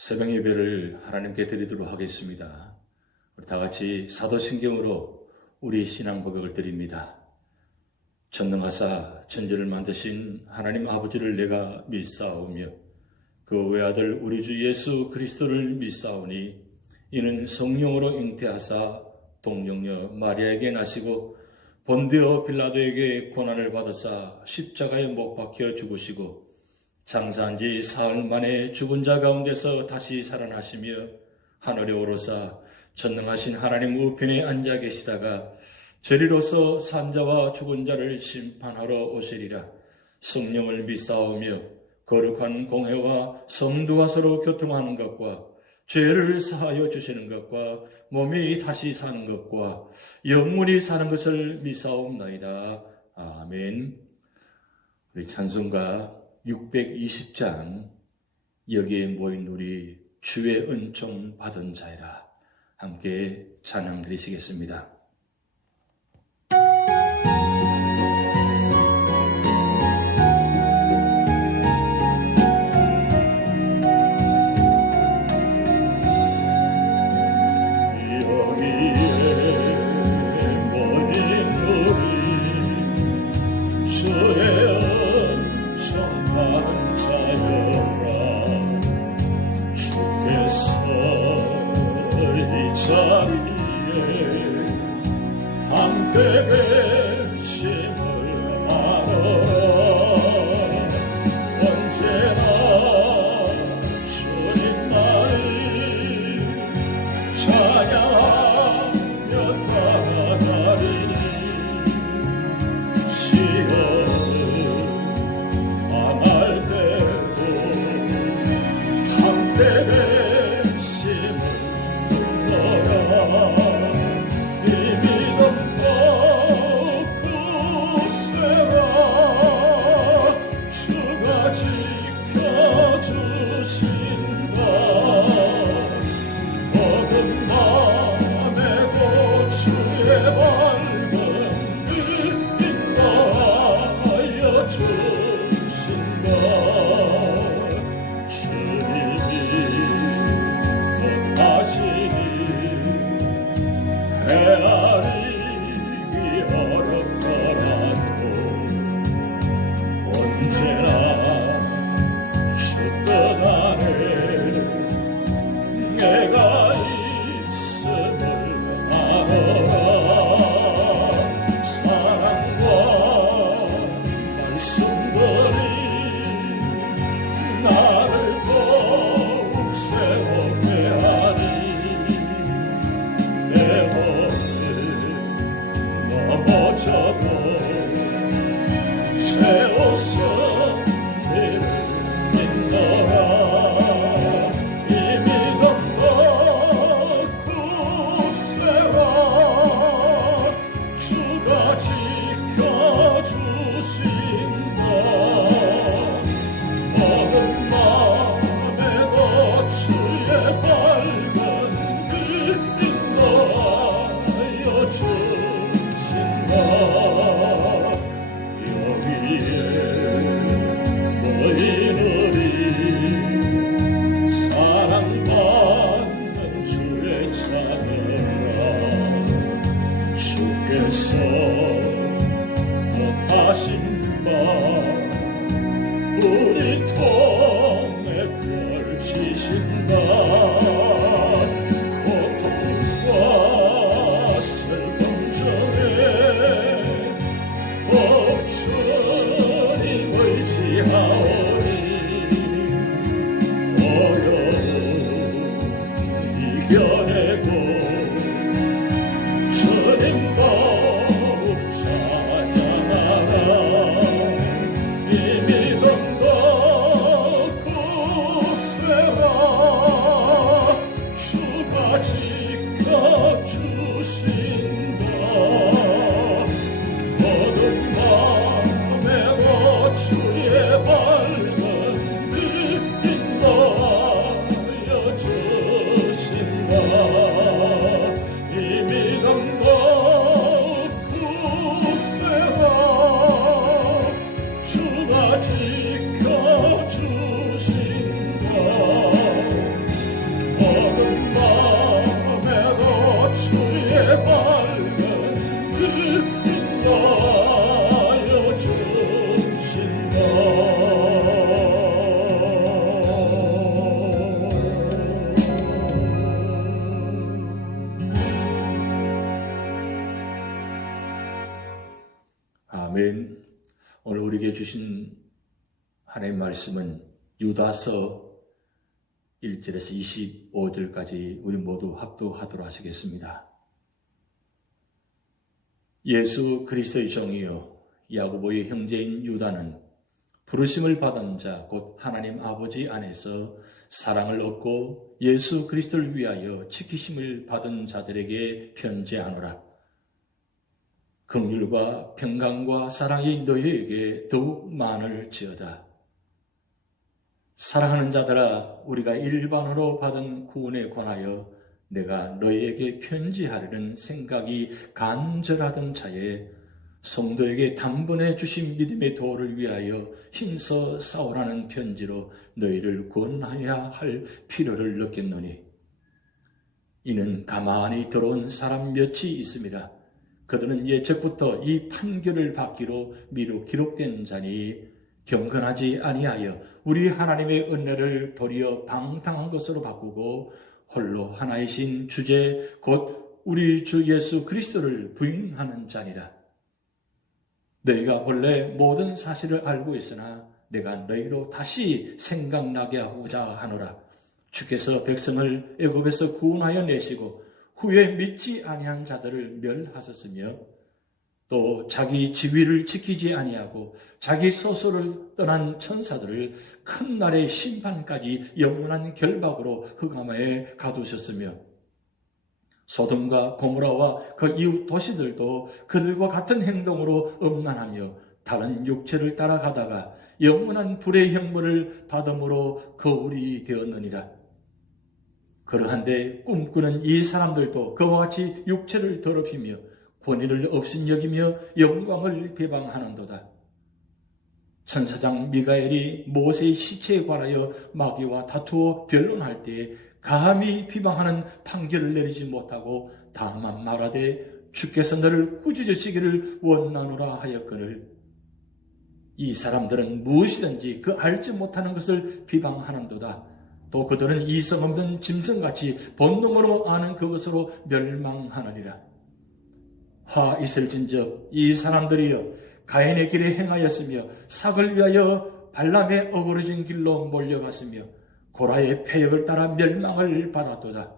새벽 예배를 하나님께 드리도록 하겠습니다. 우리 다 같이 사도신경으로 우리 신앙 고백을 드립니다. 전능하사 천지를 만드신 하나님 아버지를 내가 믿사오며 그 외아들 우리 주 예수 그리스도를 믿사오니 이는 성령으로 잉태하사 동정녀 마리아에게 나시고 본디오 빌라도에게 고난을 받으사 십자가에 못 박혀 죽으시고 장사한 지 사흘 만에 죽은 자 가운데서 다시 살아나시며 하늘에 오르사 전능하신 하나님 우편에 앉아 계시다가 저리로서 산자와 죽은 자를 심판하러 오시리라. 성령을 믿사오며 거룩한 공회와 성도와 서로 교통하는 것과 죄를 사하여 주시는 것과 몸이 다시 사는 것과 영원히 사는 것을 믿사옵나이다. 아멘. 우리 찬송가 620장 여기에 모인 우리 주의 은총 받은 자이라 함께 찬양 드리시겠습니다. 언제나 주 뜻 안에 주신 하나님의 말씀은 유다서 1절에서 25절까지 우리 모두 합독하도록 하시겠습니다. 예수 그리스도의 종이요 야고보의 형제인 유다는 부르심을 받은 자 곧 하나님 아버지 안에서 사랑을 얻고 예수 그리스도를 위하여 지키심을 받은 자들에게 편지하노라. 긍휼과 평강과 사랑이 너희에게 더욱 많을지어다. 사랑하는 자들아, 우리가 일반으로 받은 구원에 관하여 내가 너희에게 편지하려는 생각이 간절하던 차에 성도에게 단번에 주신 믿음의 도를 위하여 힘써 싸우라는 편지로 너희를 권하여야 할 필요를 느꼈노니, 이는 가만히 들어온 사람 몇이 있습니다. 그들은 예적부터 이 판결을 받기로 미루 기록된 자니 경건하지 아니하여 우리 하나님의 은혜를 도리어 방탕한 것으로 바꾸고 홀로 하나이신 주제 곧 우리 주 예수 그리스도를 부인하는 자니라. 너희가 본래 모든 사실을 알고 있으나 내가 너희로 다시 생각나게 하고자 하노라. 주께서 백성을 애굽에서 구원하여 내시고 후에 믿지 아니한 자들을 멸하셨으며 또 자기 지위를 지키지 아니하고 자기 소설을 떠난 천사들을 큰 날의 심판까지 영원한 결박으로 흑암에 가두셨으며 소돔과 고모라와 그 이웃 도시들도 그들과 같은 행동으로 음란하며 다른 육체를 따라가다가 영원한 불의 형벌을 받음으로 거울이 되었느니라. 그러한데 꿈꾸는 이 사람들도 그와 같이 육체를 더럽히며 권위를 업신여기며 영광을 비방하는도다. 천사장 미가엘이 모세의 시체에 관하여 마귀와 다투어 변론할 때에 감히 비방하는 판결을 내리지 못하고 다만 말하되 주께서 너를 꾸짖으시기를 원하노라 하였거늘, 이 사람들은 무엇이든지 그 알지 못하는 것을 비방하는도다. 또 그들은 이성 없는 짐승같이 본능으로 아는 그것으로 멸망하느니라. 화 있을진저 이 사람들이여 가인의 길에 행하였으며 삭을 위하여 발람의 어그러진 길로 몰려갔으며 고라의 패역을 따라 멸망을 받았도다.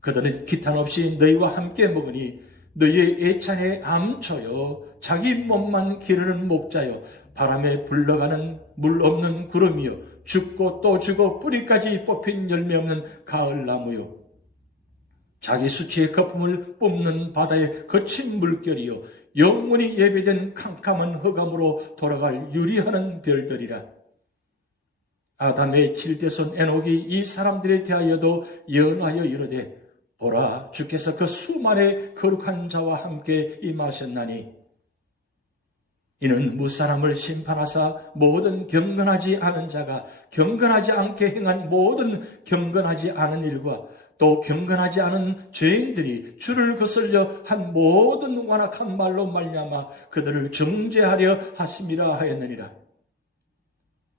그들은 기탄 없이 너희와 함께 먹으니 너희의 애찬에 암초여 자기 몸만 기르는 목자여 바람에 불러가는 물 없는 구름이요 죽고 또 죽어 뿌리까지 뽑힌 열매 없는 가을나무요 자기 수치의 거품을 뿜는 바다의 거친 물결이요 영원히 예배된 캄캄한 흑암으로 돌아갈 유리하는 별들이라. 아담의 7대손 에녹이 이 사람들에 대하여도 예언하여 이르되 보라 주께서 그 수만의 거룩한 자와 함께 임하셨나니 이는 무사람을 심판하사 모든 경건하지 않은 자가 경건하지 않게 행한 모든 경건하지 않은 일과 또 경건하지 않은 죄인들이 주를 거슬려 한 모든 완악한 말로 말미암아 그들을 정죄하려 하심이라 하였느니라.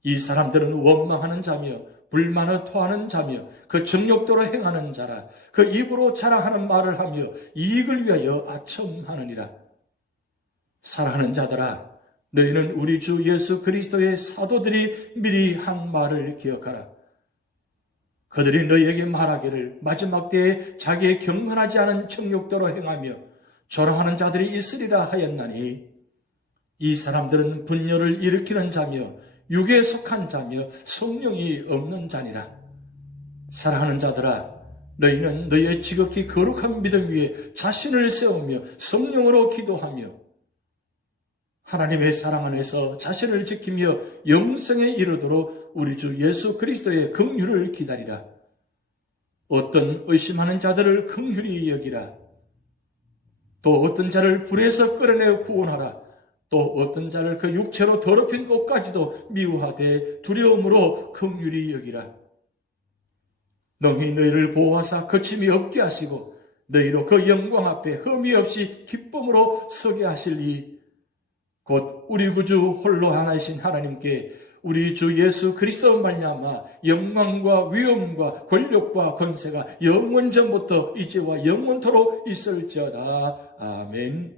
이 사람들은 원망하는 자며 불만을 토하는 자며 그 정욕대로 행하는 자라. 그 입으로 자랑하는 말을 하며 이익을 위하여 아첨하느니라. 사랑하는 자들아, 너희는 우리 주 예수 그리스도의 사도들이 미리 한 말을 기억하라. 그들이 너희에게 말하기를 마지막 때에 자기의 경건하지 않은 정욕대로 행하며 조롱하는 자들이 있으리라 하였나니, 이 사람들은 분열을 일으키는 자며 육에 속한 자며 성령이 없는 자니라. 사랑하는 자들아, 너희는 너희의 지극히 거룩한 믿음 위에 자신을 세우며 성령으로 기도하며 하나님의 사랑 안에서 자신을 지키며 영생에 이르도록 우리 주 예수 그리스도의 긍휼을 기다리라. 어떤 의심하는 자들을 긍휼히 여기라. 또 어떤 자를 불에서 끌어내어 구원하라. 또 어떤 자를 그 육체로 더럽힌 옷까지도 미워하되 두려움으로 긍휼히 여기라. 능히 너희를 보호하사 거침이 없게 하시고 너희로 그 영광 앞에 흠이 없이 기쁨으로 서게 하실니 곧 우리 구주 홀로 하나이신 하나님께 우리 주 예수 그리스도 말미암아 영광과 위엄과 권력과 권세가 영원 전부터 이제와 영원토록 있을지어다. 아멘.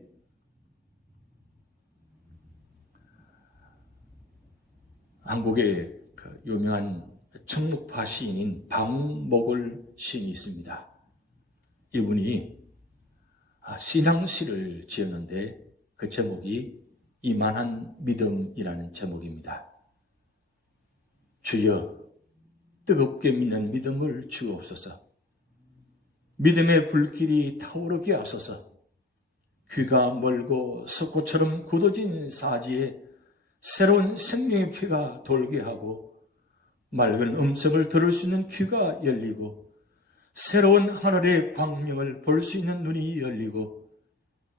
한국의 그 유명한 청록파 시인인 박목을 시인이 있습니다. 이분이 신앙시를 지었는데 그 제목이 이만한 믿음이라는 제목입니다. 주여, 뜨겁게 믿는 믿음을 주옵소서. 믿음의 불길이 타오르게 하소서. 귀가 멀고 석고처럼 굳어진 사지에 새로운 생명의 피가 돌게 하고 맑은 음성을 들을 수 있는 귀가 열리고 새로운 하늘의 광명을 볼 수 있는 눈이 열리고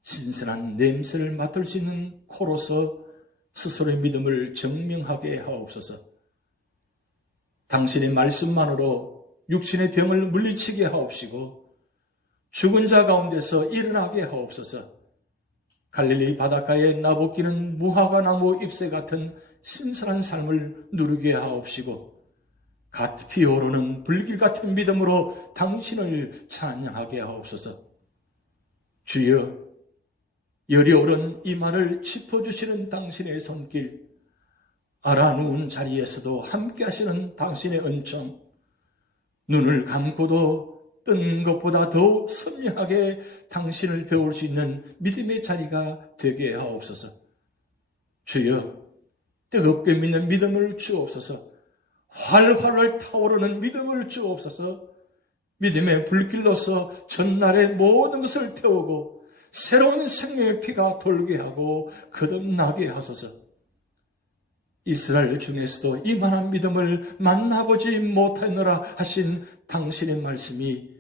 신선한 냄새를 맡을 수 있는 코로서 스스로의 믿음을 증명하게 하옵소서. 당신의 말씀만으로 육신의 병을 물리치게 하옵시고 죽은 자 가운데서 일어나게 하옵소서. 갈릴리 바닷가에 나부끼는 무화과 나무 잎새 같은 신선한 삶을 누리게 하옵시고 갓 피어오르는 불길 같은 믿음으로 당신을 찬양하게 하옵소서. 주여, 열이 오른 이마를 짚어주시는 당신의 손길, 알아누운 자리에서도 함께 하시는 당신의 은총, 눈을 감고도 뜬 것보다 더 선명하게 당신을 배울 수 있는 믿음의 자리가 되게 하옵소서. 주여, 뜨겁게 믿는 믿음을 주옵소서. 활활 타오르는 믿음을 주옵소서. 믿음의 불길로서 전날의 모든 것을 태우고 새로운 생명의 피가 돌게 하고 거듭나게 하소서. 이스라엘 중에서도 이만한 믿음을 만나보지 못하노라 하신 당신의 말씀이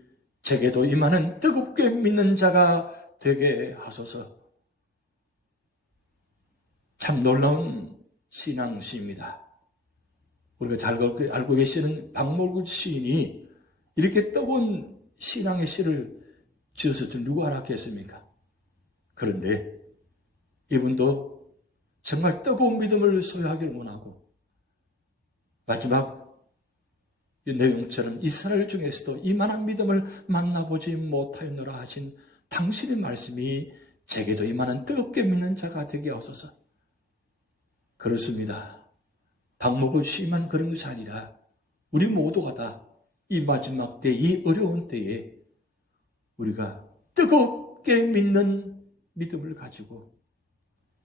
제게도 이만한 뜨겁게 믿는 자가 되게 하소서. 참 놀라운 신앙시입니다. 우리가 잘 알고 계시는 박목을 시인이 이렇게 뜨거운 신앙의 시를 지어서 누가 알았겠습니까? 그런데 이분도 정말 뜨거운 믿음을 소유하기를 원하고 마지막 이 내용처럼 이스라엘 중에서도 이만한 믿음을 만나보지 못하였노라 하신 당신의 말씀이 제게도 이만한 뜨겁게 믿는 자가 되게 하소서. 그렇습니다. 박목을 시만 그런 것이 아니라 우리 모두가 다 이 마지막 때, 이 어려운 때에 우리가 뜨겁게 믿는 믿음을 가지고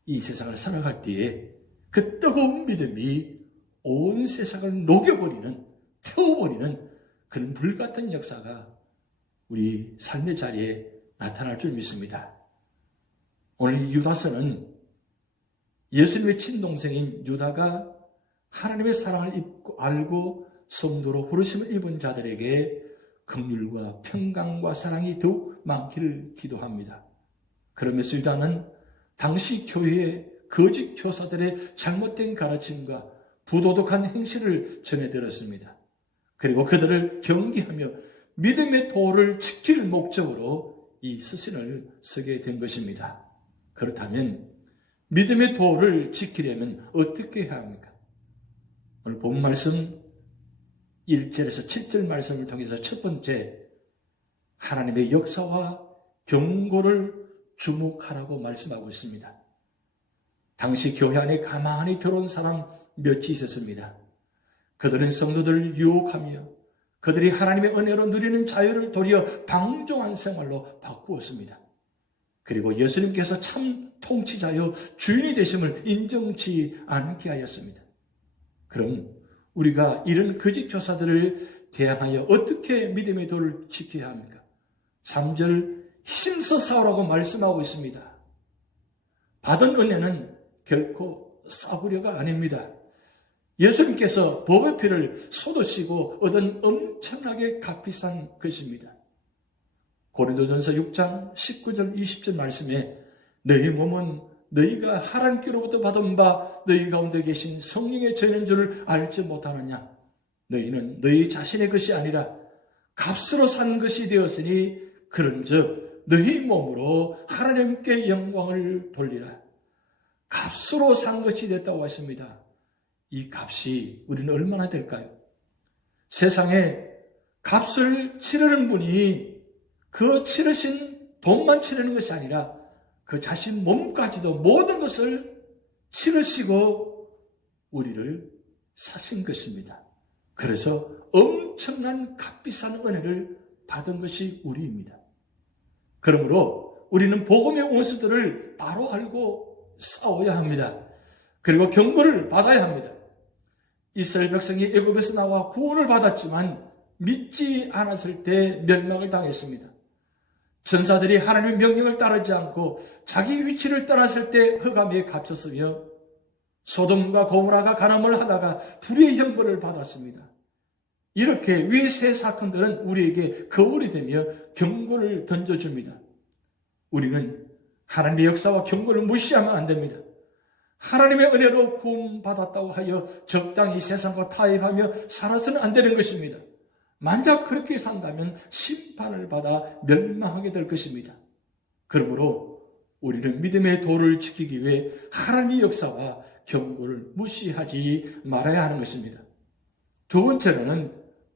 이 세상을 살아갈 때에 그 뜨거운 믿음이 온 세상을 녹여버리는, 태워버리는 그런 불같은 역사가 우리 삶의 자리에 나타날 줄 믿습니다. 오늘 유다서는 예수님의 친동생인 유다가 하나님의 사랑을 알고 성도로 부르심을 입은 자들에게 긍휼과 평강과 사랑이 더욱 많기를 기도합니다. 그러면서 유다는 당시 교회의 거짓 교사들의 잘못된 가르침과 부도덕한 행실을 전해들었습니다. 그리고 그들을 경계하며 믿음의 도를 지킬 목적으로 이 서신을 쓰게 된 것입니다. 그렇다면 믿음의 도를 지키려면 어떻게 해야 합니까? 오늘 본 말씀 1절에서 7절 말씀을 통해서 첫 번째, 하나님의 역사와 경고를 주목하라고 말씀하고 있습니다. 당시 교회 안에 가만히 들어온 사람 몇이 있었습니다. 그들은 성도들을 유혹하며 그들이 하나님의 은혜로 누리는 자유를 도리어 방종한 생활로 바꾸었습니다. 그리고 예수님께서 참 통치자여 주인이 되심을 인정치 않게 하였습니다. 그럼 우리가 이런 거짓 교사들을 대항하여 어떻게 믿음의 도를 지켜야 합니까? 3절 힘써 싸우라고 말씀하고 있습니다. 받은 은혜는 결코 싸구려가 아닙니다. 예수님께서 복의 피를 쏟으시고 얻은 엄청나게 값비싼 것입니다. 고린도전서 6장 19절 20절 말씀에 너희 몸은 너희가 하나님께로부터 받은 바 너희 가운데 계신 성령의 전인 줄을 알지 못하느냐? 너희는 너희 자신의 것이 아니라 값으로 산 것이 되었으니 그런즉 너희 몸으로 하나님께 영광을 돌리라. 값으로 산 것이 됐다고 하십니다. 이 값이 우리는 얼마나 될까요? 세상에 값을 치르는 분이 그 치르신 돈만 치르는 것이 아니라 그 자신 몸까지도 모든 것을 치르시고 우리를 사신 것입니다. 그래서 엄청난 값비싼 은혜를 받은 것이 우리입니다. 그러므로 우리는 복음의 원수들을 바로 알고 싸워야 합니다. 그리고 경고를 받아야 합니다. 이스라엘 백성이 애굽에서 나와 구원을 받았지만 믿지 않았을 때 멸망을 당했습니다. 전사들이 하나님의 명령을 따르지 않고 자기 위치를 떠났을 때 흑암에 갇혔으며 소돔과 고모라가 간음을 하다가 불의의 형벌을 받았습니다. 이렇게 위 세 사건들은 우리에게 거울이 되며 경고를 던져줍니다. 우리는 하나님의 역사와 경고를 무시하면 안 됩니다. 하나님의 은혜로 구원받았다고 하여 적당히 세상과 타협하며 살아서는 안 되는 것입니다. 만약 그렇게 산다면 심판을 받아 멸망하게 될 것입니다. 그러므로 우리는 믿음의 도를 지키기 위해 하나님의 역사와 경고를 무시하지 말아야 하는 것입니다. 두 번째로는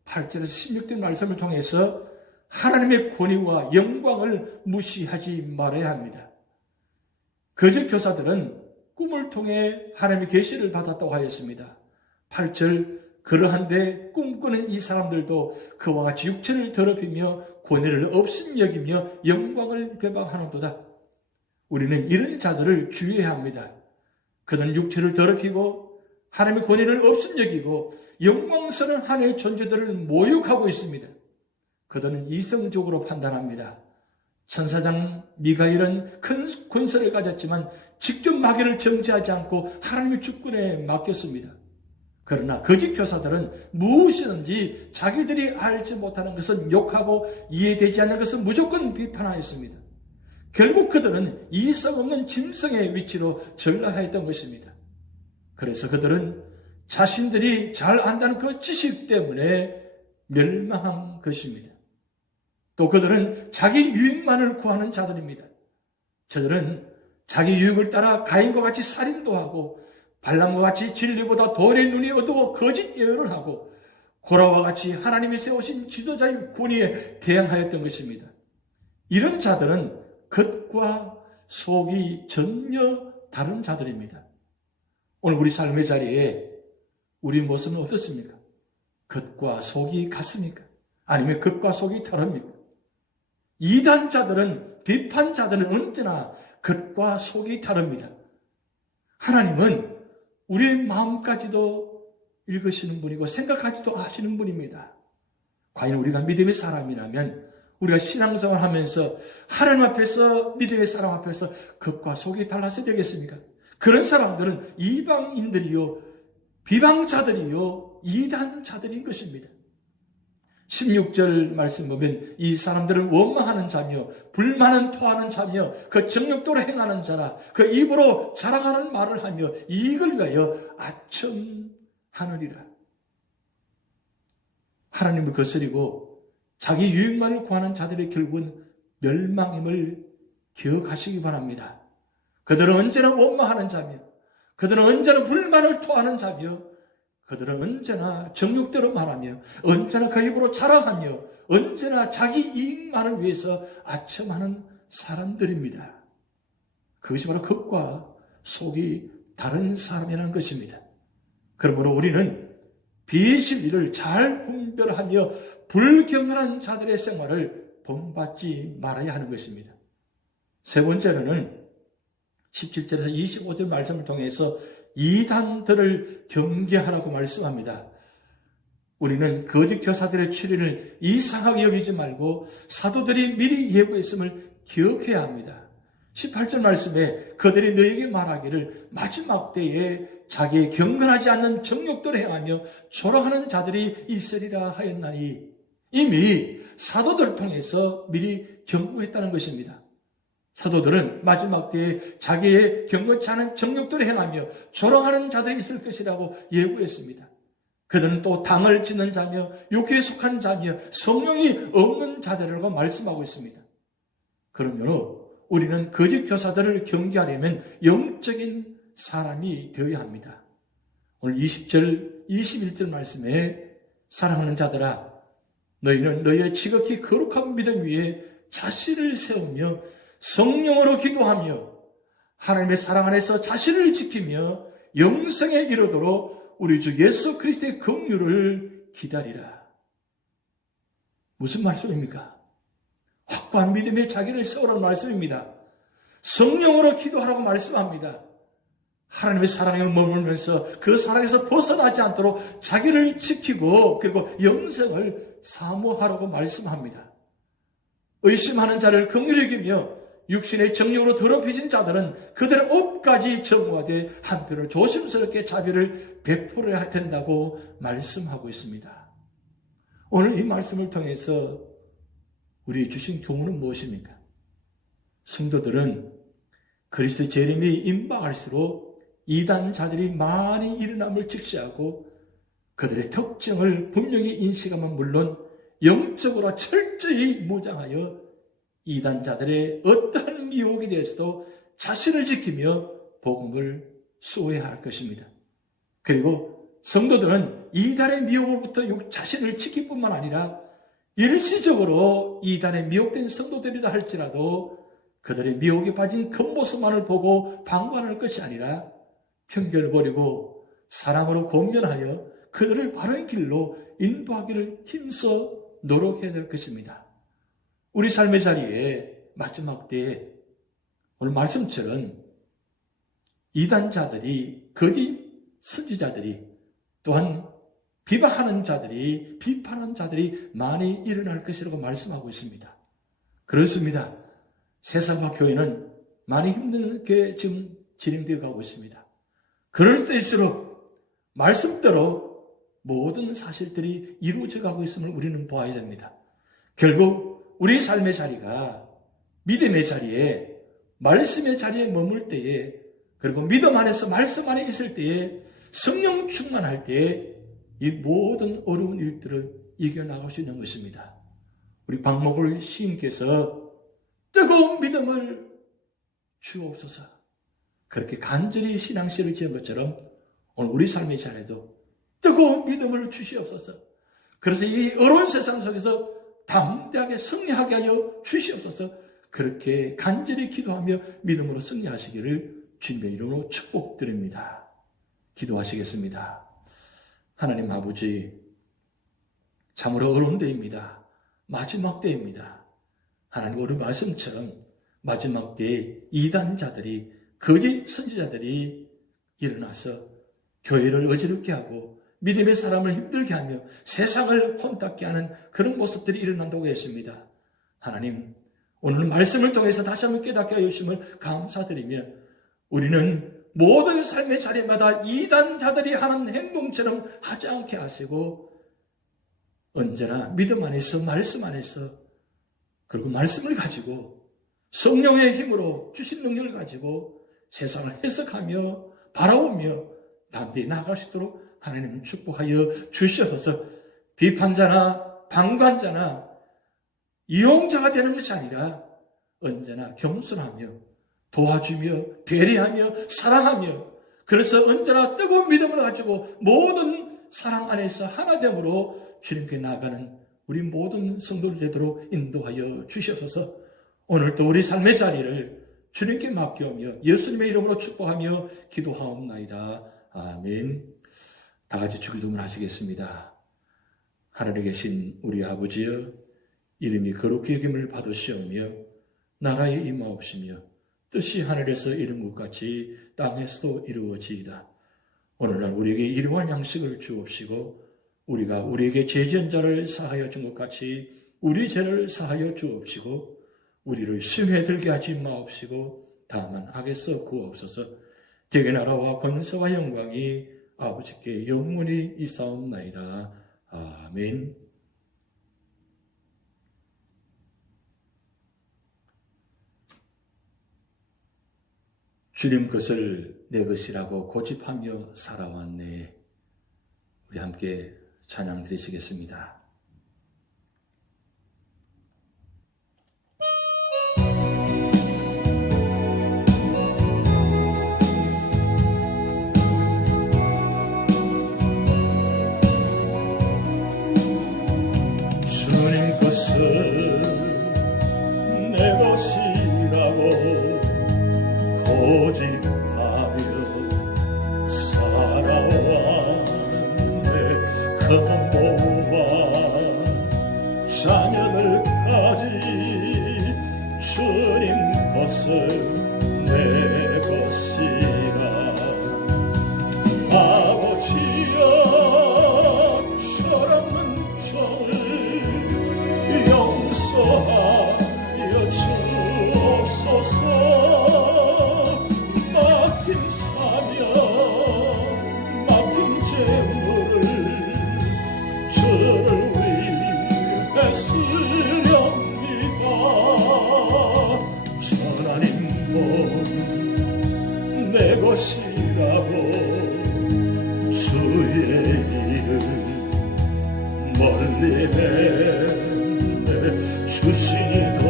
8절에서 16절 말씀을 통해서 하나님의 권위와 영광을 무시하지 말아야 합니다. 거짓 교사들은 꿈을 통해 하나님의 계시를 받았다고 하였습니다. 8절 그러한데 꿈꾸는 이 사람들도 그와 같이 육체를 더럽히며 권위를 없인 여기며 영광을 배방하는도다. 우리는 이런 자들을 주의해야 합니다. 그들은 육체를 더럽히고 하나님의 권위를 없인 여기고 영광스러운 하나님의 존재들을 모욕하고 있습니다. 그들은 이성적으로 판단합니다. 천사장 미가엘은 큰 권세를 가졌지만 직접 마귀를 정죄하지 않고 하나님의 주권에 맡겼습니다. 그러나 거짓 교사들은 무엇이든지 자기들이 알지 못하는 것은 욕하고 이해되지 않는 것은 무조건 비판하였습니다. 결국 그들은 이성 없는 짐승의 위치로 전락하였던 것입니다. 그래서 그들은 자신들이 잘 안다는 그 지식 때문에 멸망한 것입니다. 또 그들은 자기 유익만을 구하는 자들입니다. 저들은 자기 유익을 따라 가인과 같이 살인도 하고 발람과 같이 진리보다 돌의 눈이 어두워 거짓 예언을 하고 고라와 같이 하나님이 세우신 지도자의 권위에 대항하였던 것입니다. 이런 자들은 겉과 속이 전혀 다른 자들입니다. 오늘 우리 삶의 자리에 우리 모습은 어떻습니까? 겉과 속이 같습니까? 아니면 겉과 속이 다릅니까? 이단자들은, 비판자들은 언제나 겉과 속이 다릅니다. 하나님은 우리의 마음까지도 읽으시는 분이고 생각하지도 하시는 분입니다. 과연 우리가 믿음의 사람이라면 우리가 신앙생활 하면서 하나님 앞에서 믿음의 사람 앞에서 겉과 속이 달라서 되겠습니까? 그런 사람들은 이방인들이요 비방자들이요 이단자들인 것입니다. 16절 말씀 보면 이 사람들은 원망하는 자며 불만은 토하는 자며 그 정욕도로 행하는 자라 그 입으로 자랑하는 말을 하며 이익을 위하여 아첨하느니라. 하나님을 거스리고 자기 유익만을 구하는 자들의 결국은 멸망임을 기억하시기 바랍니다. 그들은 언제나 원망하는 자며 그들은 언제나 불만을 토하는 자며 그들은 언제나 정욕대로 말하며 언제나 그 입으로 자랑하며 언제나 자기 이익만을 위해서 아첨하는 사람들입니다. 그것이 바로 겉과 속이 다른 사람이라는 것입니다. 그러므로 우리는 비진리를 잘 분별하며 불경건한 자들의 생활을 본받지 말아야 하는 것입니다. 세 번째로는 17절에서 25절 말씀을 통해서 이단들을 경계하라고 말씀합니다. 우리는 거짓 교사들의 출현을 이상하게 여기지 말고 사도들이 미리 예고했음을 기억해야 합니다. 18절 말씀에 그들이 너에게 말하기를 마지막 때에 자기의 경건하지 않는 정욕대로 행하며 조롱하는 자들이 있으리라 하였나니 이미 사도들 통해서 미리 경고했다는 것입니다. 사도들은 마지막 때에 자기의 경건치 않은 정욕대로 행하며 조롱하는 자들이 있을 것이라고 예고했습니다. 그들은 또 당을 짓는 자며 욕에 속한 자며 성령이 없는 자들이라고 말씀하고 있습니다. 그러면 우리는 거짓 교사들을 경계하려면 영적인 사람이 되어야 합니다. 오늘 20절, 21절 말씀에 사랑하는 자들아 너희는 너희의 지극히 거룩한 믿음 위에 자신을 세우며 성령으로 기도하며 하나님의 사랑 안에서 자신을 지키며 영생에 이르도록 우리 주 예수 그리스도의 긍휼을 기다리라. 무슨 말씀입니까? 확고한 믿음의 자기를 세우라는 말씀입니다. 성령으로 기도하라고 말씀합니다. 하나님의 사랑에 머물면서 그 사랑에서 벗어나지 않도록 자기를 지키고 그리고 영생을 사모하라고 말씀합니다. 의심하는 자를 긍휼히 여기며 육신의 정욕으로 더럽혀진 자들은 그들의 옷까지 정화되 한편을 조심스럽게 자비를 베풀어야 된다고 말씀하고 있습니다. 오늘 이 말씀을 통해서 우리 주신 교훈은 무엇입니까? 성도들은 그리스도의 재림이 임박할수록 이단자들이 많이 일어남을 직시하고 그들의 특징을 분명히 인식하면 물론 영적으로 철저히 무장하여 이단자들의 어떠한 미혹에 대해서도 자신을 지키며 복음을 수호해야 할 것입니다. 그리고 성도들은 이단의 미혹으로부터 자신을 지킬 뿐만 아니라 일시적으로 이단에 미혹된 성도들이라 할지라도 그들의 미혹에 빠진 겉모습만을 보고 방관할 것이 아니라 편견을 버리고 사랑으로 권면하여 그들을 바른 길로 인도하기를 힘써 노력해야 될 것입니다. 우리 삶의 자리에 마지막 때에 오늘 말씀처럼 이단자들이, 거짓 선지자들이, 또한 비방하는 자들이, 비판하는 자들이 많이 일어날 것이라고 말씀하고 있습니다. 그렇습니다. 세상과 교회는 많이 힘들게 지금 진행되어 가고 있습니다. 그럴 때일수록 말씀대로 모든 사실들이 이루어져 가고 있음을 우리는 보아야 됩니다. 결국 우리 삶의 자리가 믿음의 자리에, 말씀의 자리에 머물 때에, 그리고 믿음 안에서 말씀 안에 있을 때에, 성령 충만할 때에 이 모든 어려운 일들을 이겨나갈 수 있는 것입니다. 우리 박목을 시인께서 뜨거운 믿음을 주옵소서, 그렇게 간절히 신앙시를 지은 것처럼 오늘 우리 삶의 자리에도 뜨거운 믿음을 주시옵소서. 그래서 이 어려운 세상 속에서 담대하게 승리하게 하여 주시옵소서. 그렇게 간절히 기도하며 믿음으로 승리하시기를 주님의 이름으로 축복드립니다. 기도하시겠습니다. 하나님 아버지, 참으로 어려운 때입니다. 마지막 때입니다. 하나님 오늘 말씀처럼 마지막 때에 이단자들이, 거짓 선지자들이 일어나서 교회를 어지럽게 하고 믿음의 사람을 힘들게 하며 세상을 혼탁게 하는 그런 모습들이 일어난다고 했습니다. 하나님, 오늘 말씀을 통해서 다시 한번 깨닫게 하여 주심을 감사드리며 우리는 모든 삶의 자리마다 이단자들이 하는 행동처럼 하지 않게 하시고 언제나 믿음 안에서, 말씀 안에서, 그리고 말씀을 가지고 성령의 힘으로 주신 능력을 가지고 세상을 해석하며 바라보며 담대히 나아갈 수 있도록 하나님 축복하여 주시옵소서. 비판자나 방관자나 이용자가 되는 것이 아니라 언제나 겸손하며 도와주며 배려하며 사랑하며, 그래서 언제나 뜨거운 믿음을 가지고 모든 사랑 안에서 하나됨으로 주님께 나아가는 우리 모든 성도들 되도록 인도하여 주시옵소서. 오늘도 우리 삶의 자리를 주님께 맡겨오며 예수님의 이름으로 축복하며 기도하옵나이다. 아멘. 다 같이 주기도문 하시겠습니다. 하늘에 계신 우리 아버지여, 이름이 거룩히 여김을 받으시오며 나라에 임하옵시며 뜻이 하늘에서 이룬 것 같이 땅에서도 이루어지이다. 오늘날 우리에게 일용할 양식을 주옵시고 우리가 우리에게 죄지은 자를 사하여 준 것 같이 우리 죄를 사하여 주옵시고 우리를 시험에 들게 하지 마옵시고 다만 악에서 구하옵소서. 대개 나라와 권세와 영광이 아버지께 영원히 있사옵나이다. 아멘. 주님 것을 내 것이라고 고집하며 살아왔네. 우리 함께 찬양 드리시겠습니다. 주님 것을 내 것이라고 고집하며 살아왔네. 성모와 자녀들 가지 주님 것을 내 것이라. 아버지여 철없는 저를 용서하여 주옵소서. 맡긴 사명 맡긴 재물을 주를 위해 쓰렵니다. 하나님 몸 내 것이라고 주의 이름 멀리 내주시니도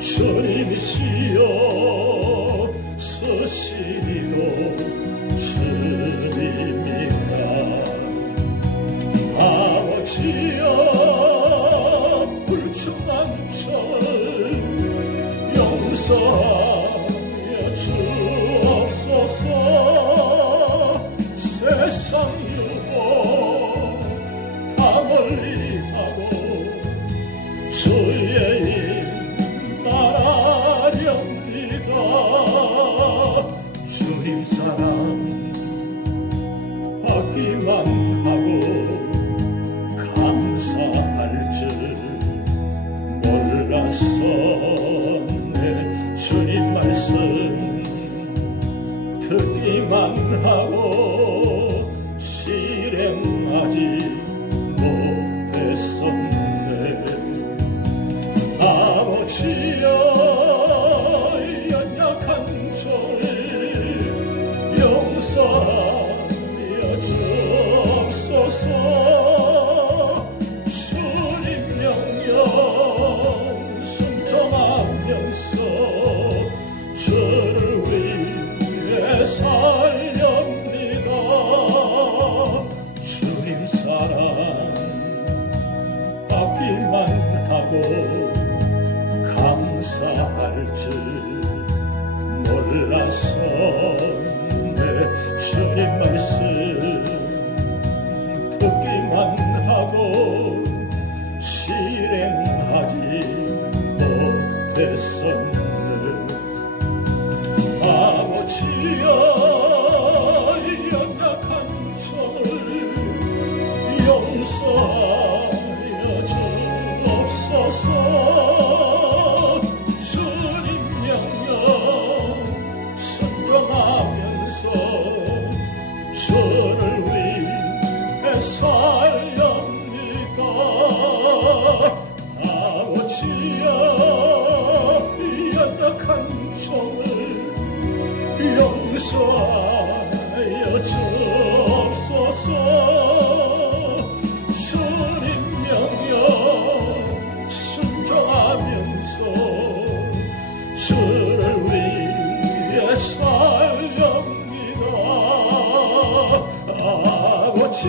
주님이시여 쓰시니도 주님이다. 아버지여 불충한 저를 용서하여 주옵소서. 세상 유혹 다 멀리하고 주의 일 따라렵니다. 주님 사랑 받기만 하고 감사할 줄 몰랐었네. 주님 말씀 듣기만 하고 실행하지 못했었네. 아버지여 연약한 저를 용서하여 주옵소서. 주님 명령 순종하면서 주를 위해 살렵니다. 주님 사랑 받기만 하고 감사할 줄 몰랐었네. 주님 말씀 듣기만 하고 실행하지 못했었네. 아버지여 연약한 저를 용서하여 주옵소서. 주님 명령 순종하면서 주를 위해 살렵니다. 아버지여 연약한 종을 용서하여 주옵소서. 주님 명령 순종하면서 주를 위해 살렵니다. 아버지